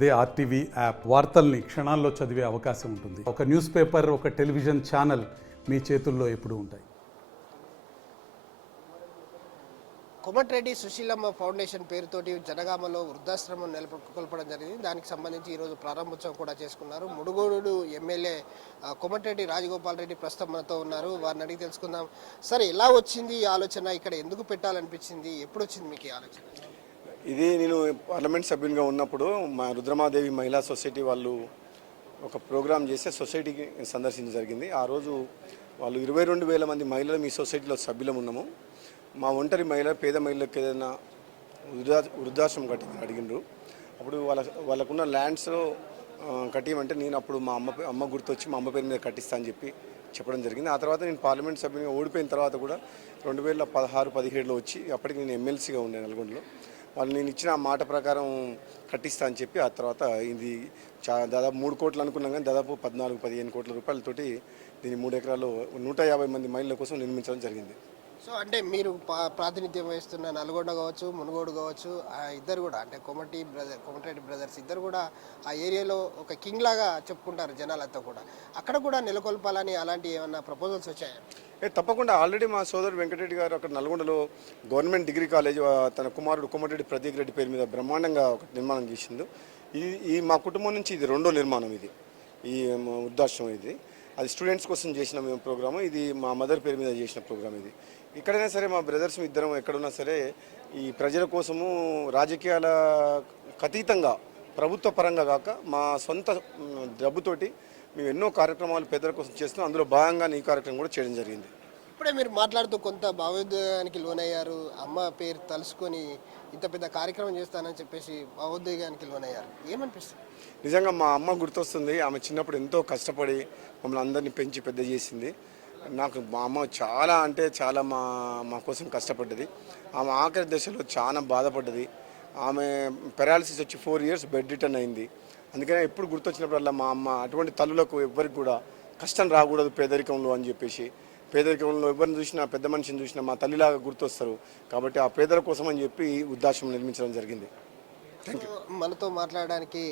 అదే RTV app వార్తల్ని క్షణాల్లో చదివే అవకాశం ఉంటుంది. ఒక న్యూస్ పేపర్, ఒక టెలివిజన్ ఛానల్ మీ చేతుల్లో ఎప్పుడూ ఉంటాయి. కోమటిరెడ్డి సుశీలమ్మ ఫౌండేషన్ పేరుతోటి జనగామలో వృద్ధాశ్రమం నెలకొల్పడం జరిగింది. దానికి సంబంధించి ఈరోజు ప్రారంభోత్సవం కూడా చేసుకున్నారు. మునుగోడు ఎమ్మెల్యే కోమటిరెడ్డి రాజగోపాల్ రెడ్డి ప్రస్తుతం మనతో ఉన్నారు. వారిని అడిగి తెలుసుకుందాం. సరే, ఎలా వచ్చింది ఈ ఆలోచన? ఇక్కడ ఎందుకు పెట్టాలనిపించింది? ఎప్పుడు వచ్చింది మీకు ఈ ఆలోచన? ఇది నేను పార్లమెంట్ సభ్యునిగా ఉన్నప్పుడు మా రుద్రమాదేవి మహిళా సొసైటీ వాళ్ళు ఒక ప్రోగ్రాం చేస్తే సొసైటీకి సందర్శించడం జరిగింది. ఆ రోజు వాళ్ళు 22,000 మంది మహిళలు మీ సొసైటీలో సభ్యులం ఉన్నాము. మా ఒంటరి మహిళ పేద మహిళలకు ఏదైనా వృద్ధాశ్రమం కట్టిందని అడిగినారు. అప్పుడు వాళ్ళకున్న ల్యాండ్స్లో కట్టియమంటే నేను అప్పుడు మా అమ్మ గుర్తొచ్చి మా అమ్మ పేరు మీద కట్టిస్తా అని చెప్పడం జరిగింది. ఆ తర్వాత నేను పార్లమెంట్ సభ్యునిగా ఓడిపోయిన తర్వాత కూడా 2016-17లో వచ్చి అప్పటికి నేను ఎమ్మెల్సీగా ఉండే నల్గొండలో. వాళ్ళు నేను ఇచ్చిన మాట ప్రకారం కట్టిస్తా అని చెప్పి ఆ తర్వాత ఇది దాదాపు 3 కోట్లు అనుకున్నాం, కానీ దాదాపు 14-15 కోట్ల రూపాయలతోటి దీన్ని 3 ఎకరాల్లో 150 మంది మహిళల కోసం నిర్మించడం జరిగింది. సో అంటే మీరు ప్రాతినిధ్యం వహిస్తున్న నల్గొండ కావచ్చు, మునుగోడు కావచ్చు, ఇద్దరు కూడా అంటే కోమటిరెడ్డి బ్రదర్స్ ఇద్దరు కూడా ఆ ఏరియాలో ఒక కింగ్ లాగా చెప్పుకుంటారు జనాలంతా కూడా. అక్కడ కూడా నెలకొల్పాలని అలాంటి ఏమన్నా ప్రపోజల్స్ వచ్చాయా? తప్పకుండా. ఆల్రెడీ మా సోదరుడు వెంకటరెడ్డి గారు అక్కడ నల్గొండలో గవర్నమెంట్ డిగ్రీ కాలేజ్ తన కుమారుడు కోమటిరెడ్డి ప్రదీప్ రెడ్డి పేరు మీద బ్రహ్మాండంగా ఒక నిర్మాణం చేసిండు. ఈ మా కుటుంబం నుంచి ఇది 2వ నిర్మాణం. ఇది ఈ వృద్ధాశ్రమం ఇది అది స్టూడెంట్స్ కోసం చేసిన ప్రోగ్రాము. ఇది మా మదర్ పేరు మీద చేసిన ప్రోగ్రామ్. ఇది ఎక్కడైనా సరే మా బ్రదర్స్ ఇద్దరం ఎక్కడున్నా సరే ఈ ప్రజల కోసము రాజకీయాల అతీతంగా ప్రభుత్వ పరంగా కాక మా సొంత డబ్బుతోటి మేము ఎన్నో కార్యక్రమాలు పేదల కోసం చేస్తున్నాం. అందులో భాగంగా ఈ కార్యక్రమం కూడా చేయడం జరిగింది. ఇప్పుడే మీరు మాట్లాడుతూ కొంత భావోద్వేగానికి లోనయ్యారు. అమ్మ పేరు తలుసుకొని ఇంత పెద్ద కార్యక్రమం చేస్తానని చెప్పేసి భావోద్వేగానికి లోనయ్యారు. ఏమనిపిస్తుంది? నిజంగా మా అమ్మ గుర్తొస్తుంది. ఆమె చిన్నప్పుడు ఎంతో కష్టపడి మమ్మల్ని అందరినీ పెంచి పెద్ద చేసింది. నాకు మా అమ్మ చాలా అంటే చాలా మా కోసం కష్టపడ్డది. ఆమె ఆఖరి దశలో చాలా బాధపడ్డది. ఆమె పెరాలసిస్ వచ్చి 4 years బెడ్ రిటర్న్ అయింది. అందుకనే ఎప్పుడు గుర్తొచ్చినప్పుడల్లా మా అమ్మ అటువంటి తల్లులకు ఎవ్వరికి కూడా కష్టం రాకూడదు పేదరికంలో అని చెప్పేసి, పేదరికంలో ఎవరిని చూసినా పెద్ద మనిషిని చూసినా మా తల్లిలాగా గుర్తొస్తారు. కాబట్టి ఆ పేదల కోసం అని చెప్పి వృద్ధాశ్రమం నిర్మించడం జరిగింది. మనతో మాట్లాడడానికి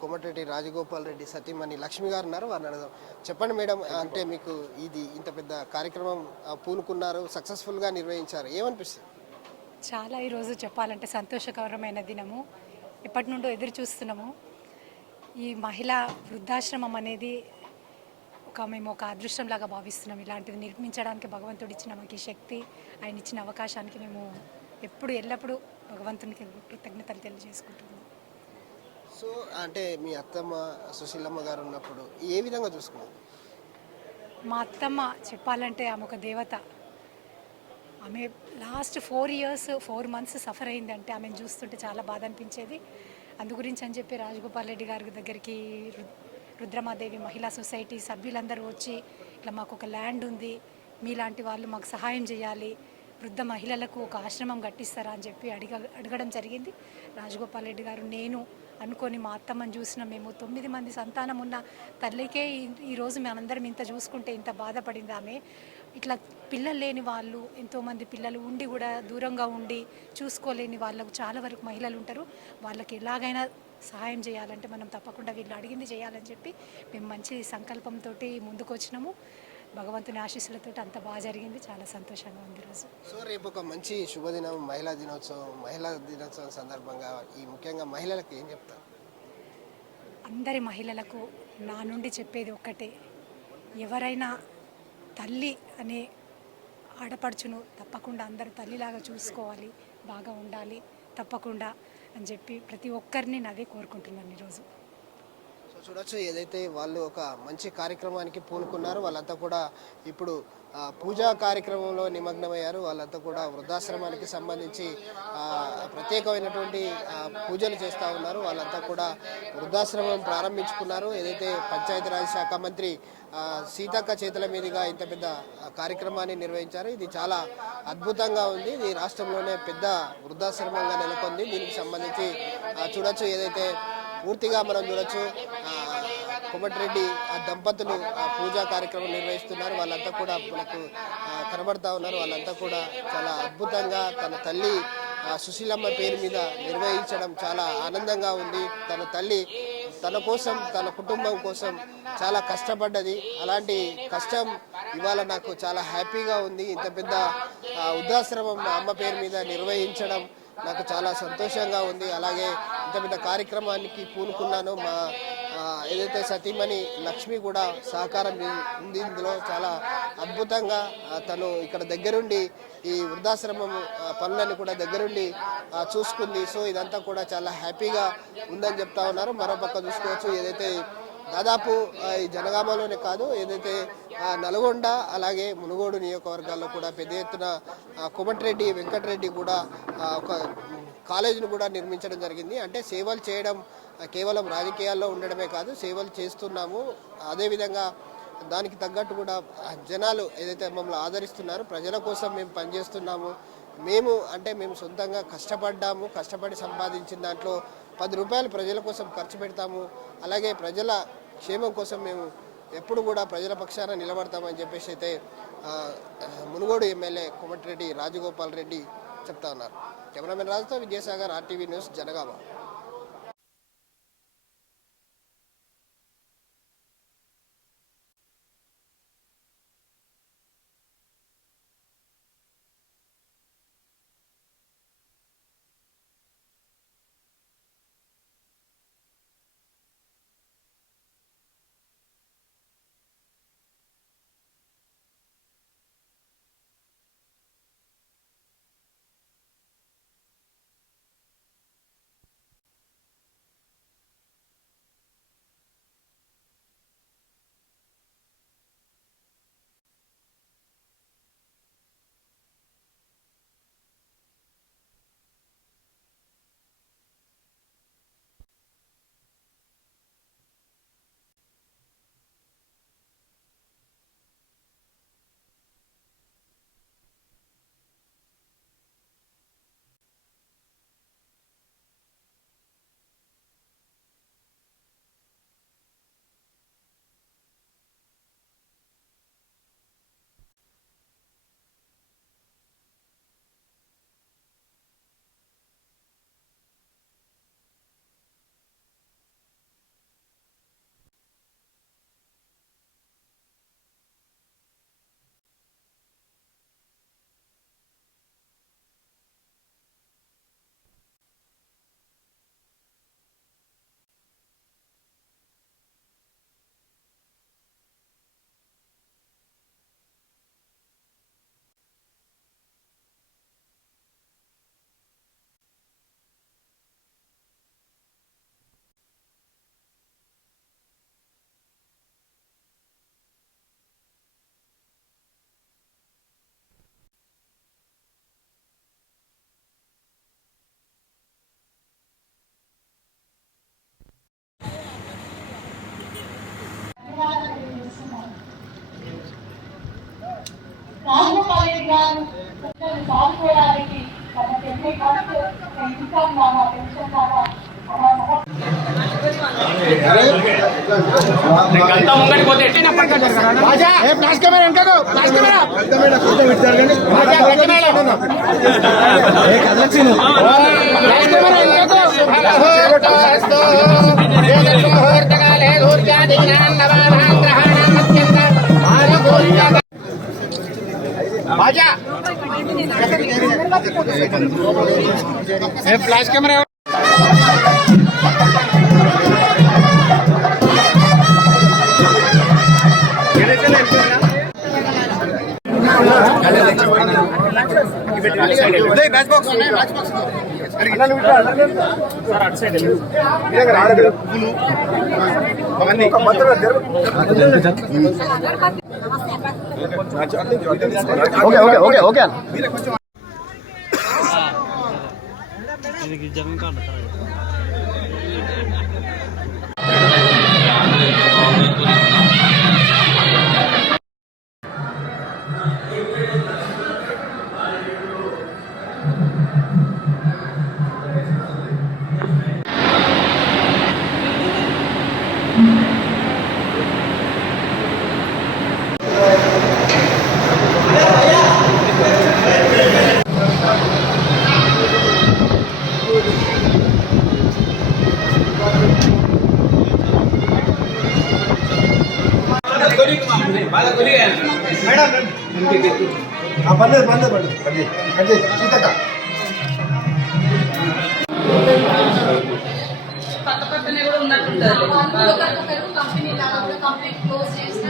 కోమటిరెడ్డి రాజగోపాల్ రెడ్డి సతీమణి లక్ష్మి గారు ఉన్నారు. వారిని అడగదాం. చెప్పండి మేడం, అంటే మీకు ఇది ఇంత పెద్ద కార్యక్రమం పూనుకున్నారు, సక్సెస్ఫుల్గా నిర్వహించారు, ఏమనిపిస్తుంది? చాలా ఈరోజు చెప్పాలంటే సంతోషకరమైన దినము. ఎప్పటి నుండో ఎదురు చూస్తున్నాము. ఈ మహిళా వృద్ధాశ్రమం అనేది మేము ఒక అదృష్టంలాగా భావిస్తున్నాం. ఇలాంటిది నిర్మించడానికి భగవంతుడు ఇచ్చిన మాకు శక్తి, ఆయన ఇచ్చిన అవకాశానికి మేము ఎల్లప్పుడూ భగవంతునికి కృతజ్ఞతలు తెలియజేసుకుంటున్నాం. సో అంటే మీ అత్తమ్మ సుశీలమ్మ గారు ఉన్నప్పుడు ఏ విధంగా చూసుకున్నారు? మా అత్తమ్మ చెప్పాలంటే ఆమె ఒక దేవత. ఆమె లాస్ట్ 4 months సఫర్ అయిందంటే ఆమెను చూస్తుంటే చాలా బాధ అనిపించేది. అందు గురించి అని చెప్పి రాజగోపాల్ రెడ్డి గారి దగ్గరికి రుద్రమాదేవి మహిళా సొసైటీ సభ్యులందరూ వచ్చి ఇట్లా మాకు ఒక ల్యాండ్ ఉంది, మీలాంటి వాళ్ళు మాకు సహాయం చేయాలి, వృద్ధ మహిళలకు ఒక ఆశ్రమం కట్టిస్తారా అని చెప్పి అడగడం జరిగింది. రాజగోపాల్ రెడ్డి గారు నేను అనుకొని మా అత్తమ్మని చూసిన మేము 9 మంది సంతానం ఉన్న తల్లికే ఈరోజు మనందరం ఇంత చూసుకుంటే ఇంత బాధపడింది. ఆమె ఇట్లా పిల్లలు లేని వాళ్ళు, ఎంతోమంది పిల్లలు ఉండి కూడా దూరంగా ఉండి చూసుకోలేని వాళ్ళకు చాలా వరకు మహిళలు ఉంటారు. వాళ్ళకి ఎలాగైనా సహాయం చేయాలంటే మనం తప్పకుండా వీళ్ళు అడిగింది చేయాలని చెప్పి మేము మంచి సంకల్పంతో ముందుకు వచ్చినాము. భగవంతుని ఆశీస్సులతో అంత బాగా జరిగింది. చాలా సంతోషంగా ఉంది ఈరోజు. సో రేపు ఒక మంచి శుభదినం, మహిళా దినోత్సవం సందర్భంగా ఈ ముఖ్యంగా మహిళలకు ఏం చెప్తారు? అందరి మహిళలకు నా నుండి చెప్పేది ఒక్కటే, ఎవరైనా తల్లి అనే ఆడపడుచును తప్పకుండా అందరూ తల్లిలాగా చూసుకోవాలి, బాగా ఉండాలి తప్పకుండా అని చెప్పి ప్రతి ఒక్కరిని నాదే కోరుకుంటున్నాను ఈరోజు. సో చూడొచ్చు, ఏదైతే వాళ్ళు ఒక మంచి కార్యక్రమానికి పూనుకున్నారు, వాళ్ళంతా కూడా ఇప్పుడు పూజా కార్యక్రమంలో నిమగ్నమయ్యారు. వాళ్ళంతా కూడా వృద్ధాశ్రమానికి సంబంధించి ప్రత్యేకమైనటువంటి పూజలు చేస్తూ ఉన్నారు. వాళ్ళంతా కూడా వృద్ధాశ్రమం ప్రారంభించుకున్నారు. ఏదైతే పంచాయతీరాజ్ శాఖ మంత్రి సీతక్క చేతుల మీదుగా ఇంత పెద్ద కార్యక్రమాన్ని నిర్వహించారు. ఇది చాలా అద్భుతంగా ఉంది. ఇది రాష్ట్రంలోనే పెద్ద వృద్ధాశ్రమంగా నెలకొంది. దీనికి సంబంధించి చూడొచ్చు, ఏదైతే పూర్తిగా మనం చూడొచ్చు కోమటిరెడ్డి దంపతులు పూజా కార్యక్రమం నిర్వహిస్తున్నారు. వాళ్ళంతా కూడా మనకు కనబడతా ఉన్నారు. వాళ్ళంతా కూడా చాలా అద్భుతంగా తన తల్లి సుశీలమ్మ పేరు మీద నిర్వహించడం చాలా ఆనందంగా ఉంది. తన తల్లి తన కోసం, తన కుటుంబం కోసం చాలా కష్టపడ్డది. అలాంటి కష్టం ఇవాళ నాకు చాలా హ్యాపీగా ఉంది. ఇంత పెద్ద వృద్ధాశ్రమం అమ్మ పేరు మీద నిర్వహించడం నాకు చాలా సంతోషంగా ఉంది. అలాగే ఇంత పెద్ద కార్యక్రమానికి పూనుకున్నాను. మా ఏదైతే సతీమణి లక్ష్మి కూడా సహకారం ఉంది. ఇందులో చాలా అద్భుతంగా తను ఇక్కడ దగ్గరుండి ఈ వృద్ధాశ్రమం పనులను కూడా దగ్గరుండి చూసుకుంది. సో ఇదంతా కూడా చాలా హ్యాపీగా ఉందని చెప్తా ఉన్నారు. మరోపక్క చూసుకోవచ్చు, ఏదైతే దాదాపు ఈ జనగామలోనే కాదు, ఏదైతే నల్గొండ అలాగే మునుగోడు నియోజకవర్గాల్లో కూడా పెద్ద ఎత్తున కోమటిరెడ్డి వెంకటరెడ్డి కూడా ఒక కాలేజీని కూడా నిర్మించడం జరిగింది. అంటే సేవలు చేయడం కేవలం రాజకీయాల్లో ఉండడమే కాదు, సేవలు చేస్తున్నాము. అదేవిధంగా దానికి తగ్గట్టు కూడా జనాలు ఏదైతే మమ్మల్ని ఆదరిస్తున్నారు, ప్రజల కోసం మేము పనిచేస్తున్నాము. మేము సొంతంగా కష్టపడి సంపాదించిన దాంట్లో 10 రూపాయలు ప్రజల కోసం ఖర్చు పెడతాము. అలాగే ప్రజల క్షేమం కోసం మేము ఎప్పుడు కూడా ప్రజల పక్షాన నిలబడతామని చెప్పేసి అయితే మునుగోడు ఎమ్మెల్యే కోమటిరెడ్డి రాజగోపాల్ రెడ్డి చెప్తా ఉన్నారు. కెమెరామెన్ రాజుతో విజయసాగర్, RTV న్యూస్, జనగామ. రాజగోపాల్ గారు సాధించడానికి తమ చెల్లి ఖర్చు ఇన్కమ్ లాగా పెన్షన్ లాగా फ्लैश कैमरा ఓకే ఓకే ఇది జగన్ కాదు కంపెనీ లాగా కూడా కంప్లీట్ క్లోజ్ చేసిన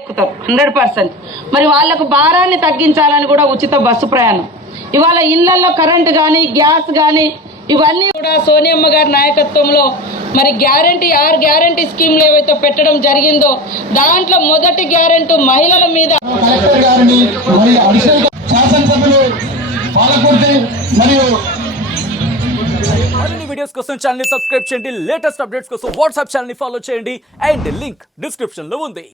ఎక్కుతాం 100%. మరి వాళ్లకు భారాన్ని తగ్గించాలని కూడా ఉచిత బస్సు ప్రయాణం. ఇవాళ ఇళ్లలో కరెంటు కానీ గ్యాస్ కానీ ఇవన్నీ కూడా సోనియమ్మ గారి నాయకత్వంలో మరి గ్యారంటీ స్కీమ్లు ఏవైతే పెట్టడం జరిగిందో దాంట్లో మొదటి గ్యారెంటీ మహిళల మీద. కలెక్టర్ గారిని మరియు అడిషనల్ శాసనసభ్యులు పాలకుర్తి మరియు మరిన్ని వీడియోస్ కోసం ఛానల్ ని సబ్స్క్రైబ్ చేయండి. లేటెస్ట్ అప్డేట్స్ కోసం వాట్సాప్ ఛానల్ ని ఫాలో చేయండి. అండ్ లింక్ డిస్క్రిప్షన్ లో ఉంది.